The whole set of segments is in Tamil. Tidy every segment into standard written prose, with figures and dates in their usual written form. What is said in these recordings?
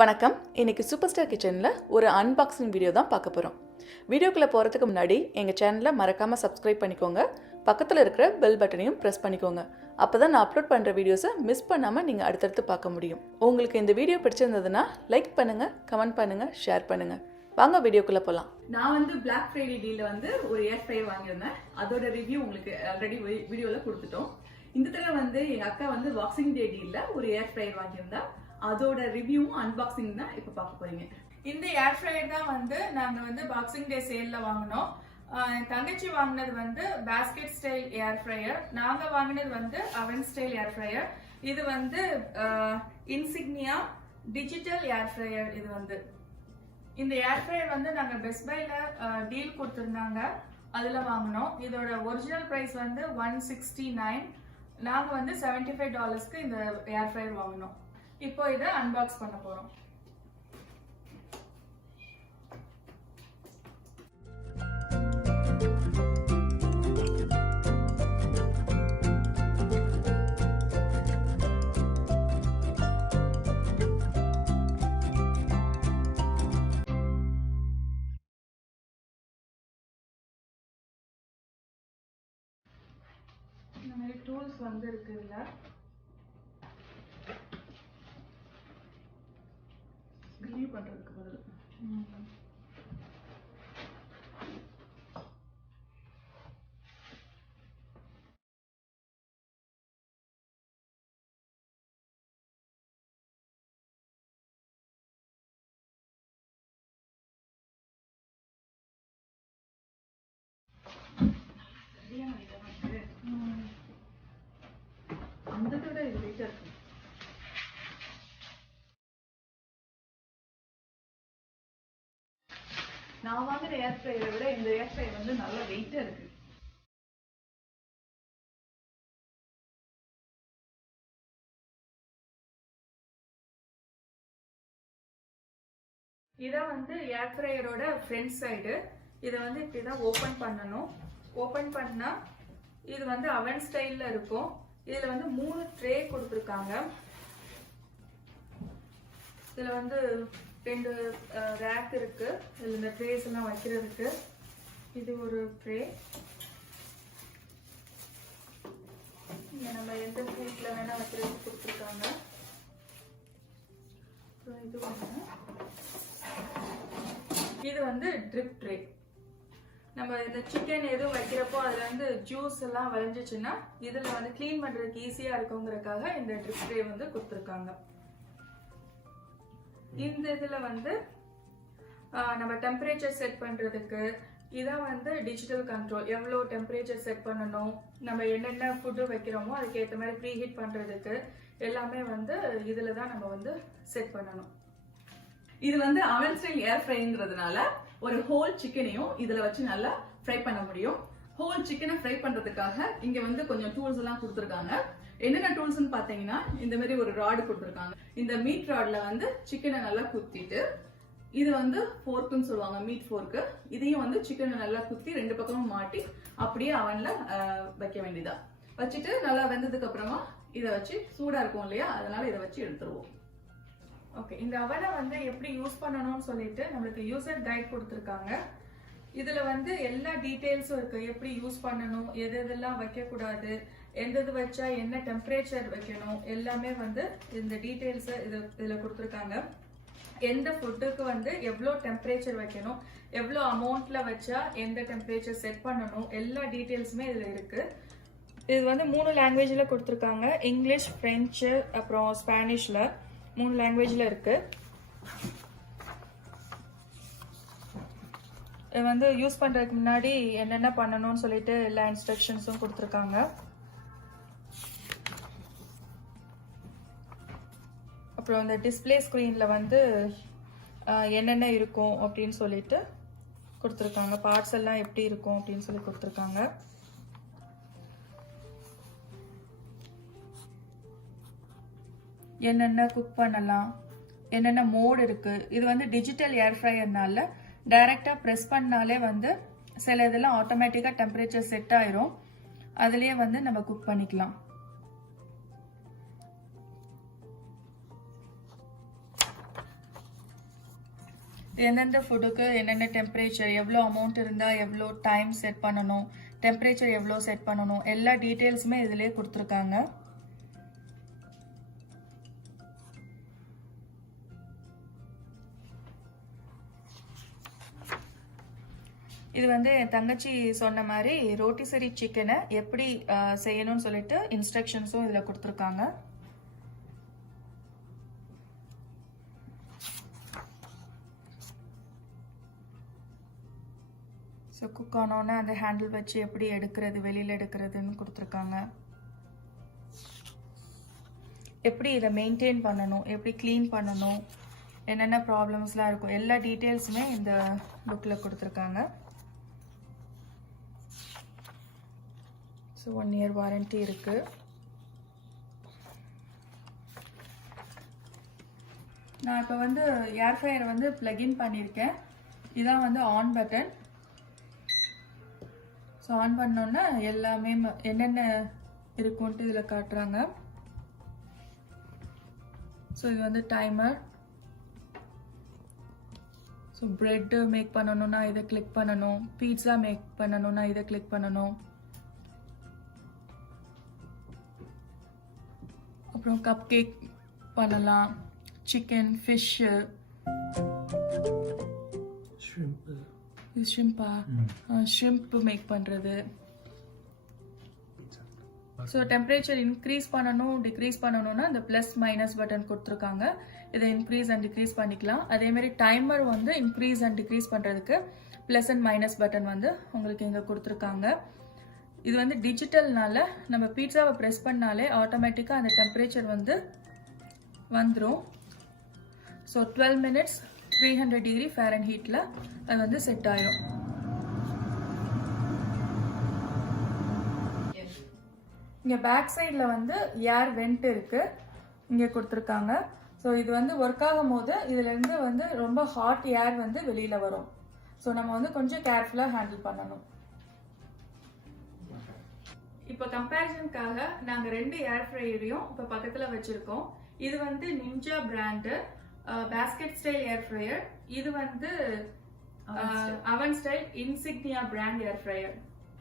வணக்கம். இன்னைக்கு சூப்பர் ஸ்டார் கிச்சனில் ஒரு அன்பாக்சிங் வீடியோ தான் பார்க்க போகிறோம். வீடியோக்குள்ளே போகிறதுக்கு முன்னாடி எங்கள் சேனலை மறக்காமல் சப்ஸ்கிரைப் பண்ணிக்கோங்க. பக்கத்தில் இருக்கிற பெல் பட்டனையும் ப்ரெஸ் பண்ணிக்கோங்க. அப்போ தான் நான் அப்லோட் பண்ணுற வீடியோஸை மிஸ் பண்ணாமல் நீங்கள் அடுத்தடுத்து பார்க்க முடியும். உங்களுக்கு இந்த வீடியோ பிடிச்சிருந்ததுன்னா லைக் பண்ணுங்கள், கமெண்ட் பண்ணுங்கள், ஷேர் பண்ணுங்கள். வாங்க வீடியோக்குள்ளே போகலாம். நான் வந்து பிளாக் ஃப்ரைடே டீலில் ஒரு ஏர் ஃப்ரையர் வாங்கியிருந்தேன். அதோட ரிவ்யூ உங்களுக்கு ஆல்ரெடி வீடியோவில் கொடுத்துட்டோம். இந்த தடவை எங்கள் அக்கா பாக்ஸிங் டே டீலில் ஒரு ஏர் ஃப்ரையர் வாங்கியிருந்தா. அதோட ரிவ்யூவும் அன்பாக்சிங் தான் இப்போ பார்க்க போறீங்க. இந்த ஏர் ஃப்ரையர் தான் நாங்க பாக்ஸிங் டே சேல்ல வாங்கினோம். என் தங்கச்சி வாங்கினது பாஸ்கெட் ஸ்டைல் ஏர் ஃப்ரையர். நாங்க வாங்கினது அவன் ஸ்டைல் ஏர் ஃப்ரையர். இது இன்சிக்னியா டிஜிட்டல் ஏர் ஃப்ரையர். இது இந்த ஏர் ஃப்ரையர் நாங்க பெஸ்ட் பைல டீல் கொடுத்திருந்தாங்க, அதுல வாங்கினோம். இதோட ஒரிஜினல் பிரைஸ் $169. நாங்க $75க்கு இந்த ஏர் ஃப்ரையர் வாங்கினோம். இப்போ இதை அன்பாக்ஸ் பண்ண போறோம். இந்த மாதிரி டூல்ஸ் இருக்குல்ல, ரிவ்யூ பண்றதுக்கு பதில் அந்த விட இது வெயிட்டா இருக்கு. நான் வாங்குற ஏர் ஃப்ரையரை விட இந்த ஏர் ஃப்ரையர் நல்ல வெயிட்டா இருக்கு. இதான் ஏர் ஃப்ரையரோட ஃப்ரண்ட் சைடு. இதை இப்படிதான் ஓபன் பண்ணணும். ஓபன் பண்ணா இது அவன் ஸ்டைல்ல இருக்கும். இதுல 3 ட்ரே கொடுத்துருக்காங்க. இதுல 2 ரேக் இருக்கு. இதுல இந்த ட்ரேஸ் எல்லாம் வைக்கிறதுக்கு இது ஒரு ட்ரே. நம்ம எந்த ஃபுட்ல வேணா வைக்கிறதுக்கு கொடுத்துருக்காங்க. இது ட்ரிப் ட்ரே. நம்ம இந்த சிக்கன் எதுவும் வைக்கிறப்போ அதுல ஜூஸ் எல்லாம் வளைஞ்சிச்சுன்னா இதுல கிளீன் பண்றதுக்கு ஈஸியா இருக்குங்கிறதுக்காக இந்த ட்ரிப் ட்ரே கொடுத்துருக்காங்க. இந்த இதுல நம்ம டெம்பரேச்சர் செட் பண்றதுக்கு இதான் டிஜிட்டல் கண்ட்ரோல். எவ்வளவு டெம்பரேச்சர் செட் பண்ணணும், நம்ம என்னென்ன ஃபுட்டு வைக்கிறோமோ அதுக்கு ஏற்ற மாதிரி ப்ரீ ஹீட் பண்றதுக்கு எல்லாமே இதுல தான் நம்ம செட் பண்ணணும். இது அவன் ஸ்டைல் ஏர் ஃப்ரைங்கிறதுனால ஒரு ஹோல் சிக்கனையும் இதுல வச்சு நல்லா ஃப்ரை பண்ண முடியும். ஹோல் சிக்கனை ஃப்ரை பண்றதுக்காக இங்க கொஞ்சம் டூல்ஸ் எல்லாம் கொடுத்துருக்காங்க. என்னென்ன டூல்ஸ்னு பாத்தீங்கன்னா, இந்த மாதிரி ஒரு ராடு கொடுத்துருக்காங்க. இந்த மீட் ராட்ல சிக்கனை நல்லா குத்திட்டு, இது ஃபோர்க்குன்னு சொல்லுவாங்க, மீட் ஃபோர்க்கு. இதையும் சிக்கனை நல்லா குத்தி 2 பக்கமும் மாட்டி அப்படியே அவன்ல வைக்க வேண்டியதா. வச்சுட்டு நல்லா வெந்ததுக்கு அப்புறமா இதை வச்சு, சூடா இருக்கும் இல்லையா, அதனால இதை வச்சு எடுத்துருவோம். ஓகே, இந்த அவனை எப்படி யூஸ் பண்ணணும்னு சொல்லிட்டு நம்மளுக்கு யூசர் கைட் கொடுத்துருக்காங்க. இதுல எல்லா டீடைல்ஸும் இருக்கு. எப்படி யூஸ் பண்ணணும், எது எதெல்லாம் வைக்க கூடாது, எந்தது வச்சா என்ன டெம்பரேச்சர் வைக்கணும், எல்லாமே இந்த டீடைல்ஸ் இதுல கொடுத்துருக்காங்க. எந்த ஃபுட்டுக்கு எவ்வளோ டெம்பரேச்சர் வைக்கணும், எவ்வளோ அமௌண்ட்ல வச்சா எந்த டெம்பரேச்சர் செட் பண்ணணும், எல்லா டீடைல்ஸுமே இதுல இருக்கு. இது 3 லாங்குவேஜ்ல கொடுத்துருக்காங்க. இங்கிலீஷ், பிரெஞ்சு, அப்புறம் ஸ்பானிஷ்ல 3 லாங்குவேஜ்ல இருக்கு. இது யூஸ் பண்றதுக்கு முன்னாடி என்னென்ன பண்ணணும்னு சொல்லிட்டு எல்லா இன்ஸ்ட்ரக்ஷன்ஸும் கொடுத்துருக்காங்க. அப்புறம் இந்த டிஸ்பிளே ஸ்கிரீன்ல என்னென்ன இருக்கும் அப்படின்னு சொல்லிட்டு கொடுத்துருக்காங்க. பார்ட்ஸ் எல்லாம் எப்படி இருக்கும் அப்படின்னு சொல்லி கொடுத்துருக்காங்க. என்னென்ன குக் பண்ணலாம், என்னென்ன மோட் இருக்கு. இது டிஜிட்டல் ஏர் ஃப்ரையர்னால டைரக்டா பிரஸ் பண்ணாலே சில இதெல்லாம் ஆட்டோமேட்டிக்கா டெம்பரேச்சர் செட் ஆயிரும். அதுலயே நம்ம குக் பண்ணிக்கலாம். எந்தெந்த ஃபுட்டுக்கு என்னென்ன டெம்பரேச்சர், எவ்வளோ அமௌண்ட் இருந்தால் எவ்வளோ டைம் செட் பண்ணணும், டெம்பரேச்சர் எவ்வளோ செட் பண்ணணும், எல்லா டீட்டெயில்ஸுமே இதிலே கொடுத்துருக்காங்க. இது வந்து என் தங்கச்சி சொன்ன மாதிரி ரோட்டிசரி சிக்கனை எப்படி செய்யணும்னு சொல்லிட்டு இன்ஸ்ட்ரக்ஷன்ஸும் இதில் கொடுத்துருக்காங்க. ஸோ குக் ஆனோன்னே அந்த ஹேண்டில் வச்சு எப்படி எடுக்கிறது, வெளியில் எடுக்கிறதுன்னு கொடுத்துருக்காங்க. எப்படி இதை மெயின்டைன் பண்ணணும், எப்படி க்ளீன் பண்ணணும், என்னென்ன ப்ராப்ளம்ஸ்லாம் இருக்கும், எல்லா டீட்டெயில்ஸுமே இந்த புக்கில் கொடுத்துருக்காங்க. ஸோ 1 year வாரண்டி இருக்குது. நான் இப்போ வந்து ஏர் ஃப்ரையரை வந்து ப்ளக்இன் பண்ணியிருக்கேன். இதான் வந்து ஆன் பட்டன். ஸோ ஆன் பண்ணோன்னா எல்லாமே என்னென்ன இருக்குன்ட்டு இதில் காட்டுறாங்க. ஸோ இது வந்து டைமர். ஸோ ப்ரெட்டு மேக் பண்ணணும்னா இதை கிளிக் பண்ணணும், பீட்சா மேக் பண்ணணும்னா இதை கிளிக் பண்ணணும், அப்புறம் கப் கேக் பண்ணலாம், சிக்கன், ஃபிஷ்ஷு, ஷ்ரிம்ப் மேக் பண்ணுறது. ஸோ டெம்பரேச்சர் இன்க்ரீஸ் பண்ணணும், டிக்ரீஸ் பண்ணணும்னா இந்த ப்ளஸ் மைனஸ் பட்டன் கொடுத்துருக்காங்க. இதை இன்க்ரீஸ் அண்ட் டிக்ரீஸ் பண்ணிக்கலாம். அதேமாதிரி டைமர் வந்து இன்க்ரீஸ் அண்ட் டிக்ரீஸ் பண்ணுறதுக்கு ப்ளஸ் அண்ட் மைனஸ் பட்டன் வந்து உங்களுக்கு இங்கே கொடுத்துருக்காங்க. இது வந்து டிஜிட்டல்னால நம்ம பீட்சாவை ப்ரெஸ் பண்ணாலே ஆட்டோமேட்டிக்காக அந்த டெம்பரேச்சர் வந்து வந்துடும். ஸோ 12 minutes 300 degree Fahrenheitல அது வந்து செட் ஆயிடும். இங்கே பேக் சைடில் வந்து ஏர் வெண்ட் இருக்குது, இங்கே கொடுத்துருக்காங்க. ஸோ இது வந்து ஒர்க் ஆகும் போது இதுலேருந்து வந்து ரொம்ப ஹாட் ஏர் வந்து வெளியில் வரும். ஸோ நம்ம வந்து கொஞ்சம் கேர்ஃபுல்லாக ஹேண்டில் பண்ணணும். இப்போ கம்பேரிசனுக்காக நாங்கள் 2 ஏர் ஃப்ரையரையும் இப்போ பக்கத்தில் வச்சுருக்கோம். இது வந்து நிஞ்சா பிராண்டு பேஸ்கெட் ஸ்டைல் ஏர் ஃப்ரையர். இது வந்து அவன் ஸ்டைல் இன்சிக்னியா பிராண்ட் ஏர் ஃப்ரையர்.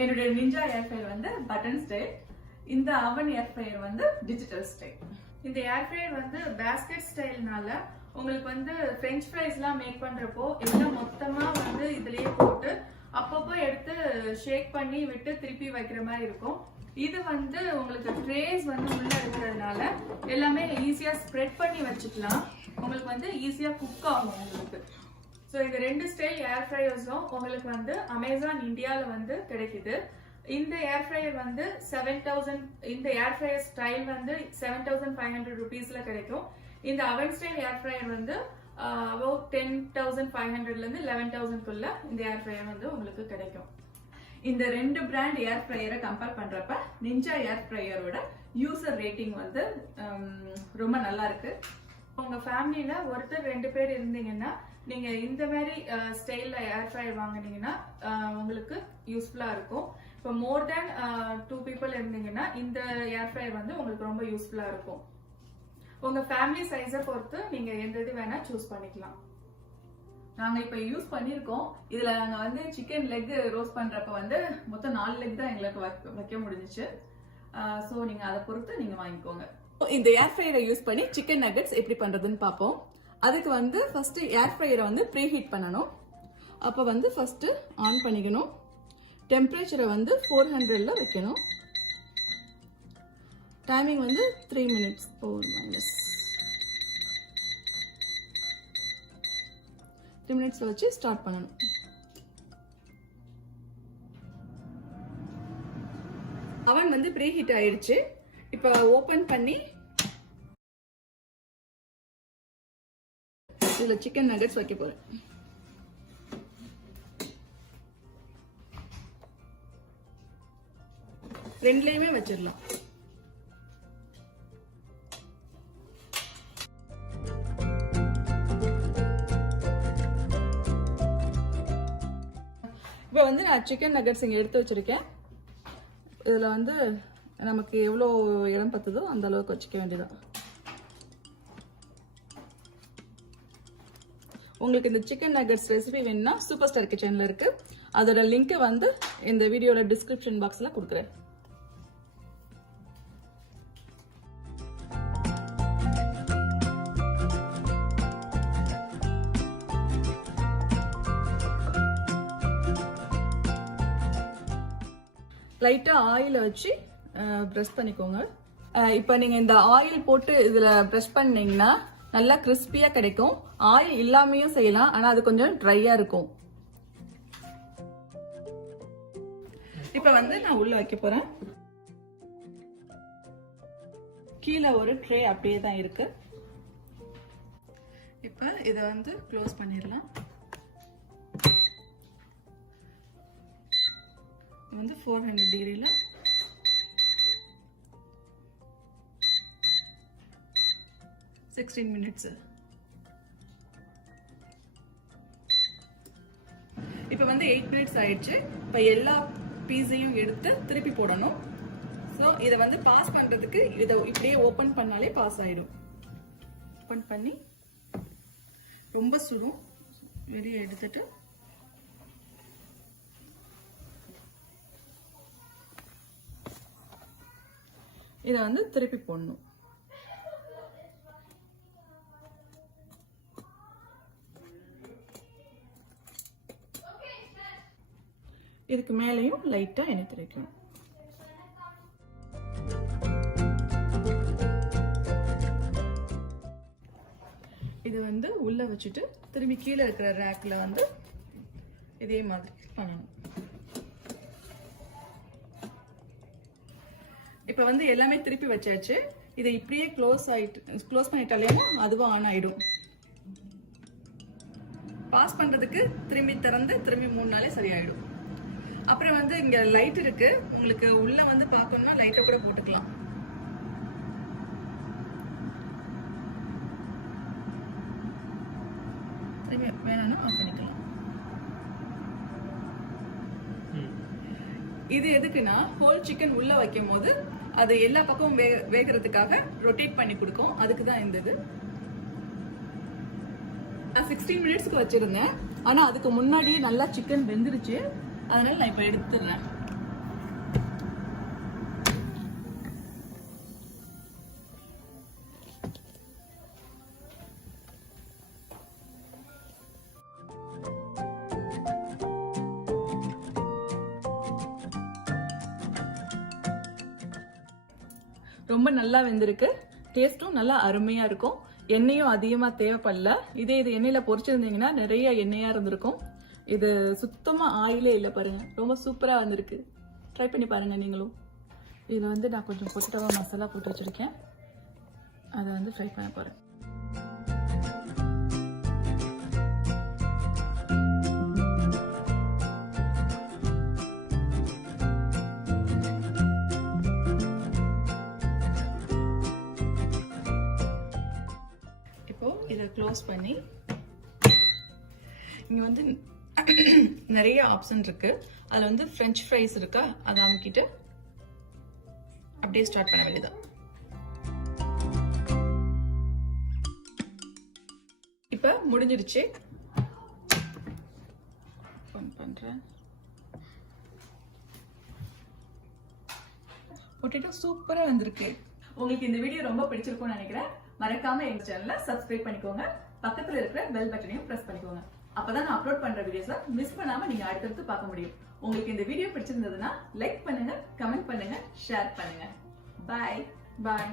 என்னுடைய நிஞ்சா ஏர் ஃப்ரையர் வந்து பட்டன் ஸ்டைல், இந்த அவன் ஏர் ஃப்ரையர் வந்து டிஜிட்டல் ஸ்டைல். இந்த ஏர் ஃப்ரையர் வந்து பேஸ்கெட் ஸ்டைல்னால உங்களுக்கு வந்து ஃப்ரெஞ்ச் ஃப்ரைஸ்லாம் மேக் பண்ணுறப்போ எல்லாம் மொத்தமாக வந்து இதுலேயே போட்டு அப்பப்போ எடுத்து ஷேக் பண்ணி விட்டு திருப்பி வைக்கிற மாதிரி இருக்கும். இது வந்து உங்களுக்கு ட்ரேஸ் வந்து உள்ள இருக்கிறதுனால எல்லாமே ஈஸியா ஸ்ப்ரெட் பண்ணி வச்சுக்கலாம். உங்களுக்கு வந்து ஈஸியா குக் ஆகும் உங்களுக்கு. ஸோ இந்த 2 ஸ்டைல் ஏர் ஃப்ரையர்ஸும் உங்களுக்கு வந்து அமேசான் இந்தியாவில் வந்து கிடைக்குது. இந்த ஏர் ஃப்ரையர் வந்து 7000, இந்த ஏர் ஃப்ரையர் ஸ்டைல் வந்து 7500 rupeesல கிடைக்கும். இந்த அவன் ஸ்டைல் ஏர் ஃப்ரையர் வந்து about 10,500லேருந்து 11,000க்குள்ள இந்த ஏர் ஃப்ரையர் வந்து உங்களுக்கு கிடைக்கும். இந்த 2 பிராண்ட் ஏர் ஃப்ரையரை கம்பேர் பண்றப்ப நிஞ்சா ஏர் ஃப்ரையரோட யூசர் ரேட்டிங் வந்து ரொம்ப நல்லா இருக்கு. உங்க ஃபேமிலியில ஒருத்தர் 2 பேர் இருந்தீங்கன்னா நீங்க இந்த மாதிரி ஸ்டைல்ல ஏர் ஃப்ரையர் வாங்குனீங்கன்னா உங்களுக்கு யூஸ்ஃபுல்லா இருக்கும். இப்போ மோர் தேன் 2 people இருந்தீங்கன்னா இந்த ஏர் ஃப்ரையர் வந்து உங்களுக்கு ரொம்ப யூஸ்ஃபுல்லா இருக்கும். உங்க ஃபேமிலி சைஸை பொறுத்து நீங்க எந்த இது வேணா சூஸ் பண்ணிக்கலாம். நாங்கள் இப்போ யூஸ் பண்ணியிருக்கோம். இதில் நாங்கள் வந்து சிக்கன் லெக் ரோஸ்ட் பண்ணுறப்ப வந்து மொத்தம் 4 லெக் தான் எங்களுக்கு வைக்க முடிஞ்சிச்சு. ஸோ நீங்கள் அதை பொறுத்து நீங்கள் வாங்கிக்கோங்க. இந்த ஏர் ஃப்ரையரை யூஸ் பண்ணி சிக்கன் நகட்ஸ் எப்படி பண்ணுறதுன்னு பார்ப்போம். அதுக்கு வந்து ஃபஸ்ட்டு ஏர் ஃப்ரையரை வந்து ப்ரீ ஹீட் பண்ணணும். அப்போ வந்து ஃபஸ்ட்டு ஆன் பண்ணிக்கணும். டெம்பரேச்சரை வந்து 400ல் வைக்கணும். டைமிங் வந்து 3 minutes -4 3 minutesல வச்சு ஸ்டார்ட் பண்ணணும். அவன் வந்து ப்ரீ ஹீட் ஆயிடுச்சு. இப்போ ஓபன் பண்ணி இதுல சிக்கன் நகட்ஸ் வைக்க போறேன். ரெண்டுலயுமே வச்சிடலாம். இப்போ வந்து நான் சிக்கன் நகட்ஸ் இங்கே எடுத்து வச்சிருக்கேன். இதில் வந்து நமக்கு எவ்வளோ இடம் பத்துதோ அந்த அளவுக்கு வச்சுக்க வேண்டியதான். உங்களுக்கு இந்த சிக்கன் நகட்ஸ் ரெசிபி வேணும்னா சூப்பர் ஸ்டார் கிச்சன்ல இருக்கு. அதோட லிங்கை வந்து இந்த வீடியோட டிஸ்கிரிப்ஷன் பாக்ஸ்ல கொடுக்குறேன். லைட்டா ஆயில வச்சு ப்ரெஸ் பண்ணிக்கோங்க. இப்போ நீங்க இந்த ஆயில் போட்டு இதுல ப்ரெஸ் பண்ணீங்கன்னா நல்லா கிறிஸ்பியா கிடைக்கும். ஆயில் இல்லாமையும் செய்யலாம், ஆனா அது கொஞ்சம் ட்ரையா இருக்கும். இப்ப வந்து நான் உள்ள வைக்க போறேன். கீழே ஒரு ட்ரே அப்படியே தான் இருக்கு. இப்ப இதை வந்து க்ளோஸ் பண்ணிடலாம். வந்து 400 டிகிரில 16 மினிட்ஸ். இப்ப வந்து 8 மினிட்ஸ் ஆயிடுச்சு. இப்ப எல்லா பீஸையும் எடுத்து திருப்பி போடணும். ஸோ இதை வந்து பாஸ் பண்றதுக்கு இதை இப்படியே ஓபன் பண்ணாலே பாஸ் ஆயிடும். ஓபன் பண்ணி ரொம்ப சுடும், வெளியே எடுத்துட்டு இதை வந்து திருப்பி போடணும். இதுக்கு மேலேயும் லைட்டா எண்ணெய் தேய்க்கணும். இது வந்து உள்ள வச்சுட்டு திரும்பி கீழே இருக்கிற ரேக்ல வந்து இதே மாதிரி பண்ணணும். இப்ப வந்து எல்லாமே திருப்பி வச்சாச்சு. இதை இப்படியே க்ளோஸ் பண்ணிட்டாலே அதுவும் ஆன் ஆயிடும். பாஸ் பண்றதுக்கு திரும்பி திறந்து திரும்பி 3 நாளே சரியாயிடும். அப்புறம் வந்து இங்க லைட் இருக்கு, உங்களுக்கு உள்ள வந்து பார்க்கணும்னா லைட்டை கூட போட்டுக்கலாம். வேணாம்னா ஆஃப் பண்ணிக்கலாம். இது எதுக்குன்னா ஹோல் சிக்கன் உள்ள வைக்கும் போது அது எல்லா பக்கமும் வேகிறதுக்காக ரொட்டேட் பண்ணி கொடுக்கும். அதுக்கு தான் இந்த இது. நான் 16 மினிட்ஸ்க்கு வச்சிருந்தேன், ஆனா அதுக்கு முன்னாடியே நல்லா சிக்கன் வெந்துருச்சு. அதனால நான் இப்ப எடுத்துடுறேன். ரொம்ப நல்லா வெந்திருக்கு. டேஸ்டும் நல்லா அருமையா இருக்கும். எண்ணெயும் அதிகமா தேவைப்படல. இது எண்ணெயில பொரிச்சிருந்தீங்கன்னா நிறைய எண்ணெயா இருந்திருக்கும். இது சுத்தமா ஆயிலே இல்லை பாருங்க. ரொம்ப சூப்பரா வந்திருக்கு. ட்ரை பண்ணி பாருங்க நீங்களும். இதுல வந்து நான் கொஞ்சம் பொட்டேட்டோ மசாலா போட்டு வச்சிருக்கேன். அதை வந்து ஃப்ரை பண்ண போறேன். இப்போ இதை க்ளோஸ் பண்ணி இங்க வந்து நிறைய ஆப்ஷன் இருக்கு. அதுல வந்து French fries இருக்கா, அதை அமுக்கிட்டு அப்படியே ஸ்டார்ட் பண்ண வேண்டியதான். இப்ப முடிஞ்சிருச்சு. பண்றேன். பொட்டேட்டோ சூப்பரா வந்திருக்கு. உங்களுக்கு இந்த வீடியோ ரொம்ப பிடிச்சிருக்கும்னு நினைக்கிறேன். மறக்காம எங்க சேனலை சப்ஸ்கிரைப் பண்ணிக்கோங்க. பக்கத்துல இருக்கிற பெல் பட்டனையும் பிரஸ் பண்ணிக்கோங்க. அப்பதான் நான் அப்லோட் பண்ற வீடியோஸை மிஸ் பண்ணாம நீங்க அடுத்தடுத்து பார்க்க முடியும். உங்களுக்கு இந்த வீடியோ பிடிச்சிருந்ததுன்னா லைக் பண்ணுங்க, கமெண்ட் பண்ணுங்க, ஷேர் பண்ணுங்க. பாய் பாய்.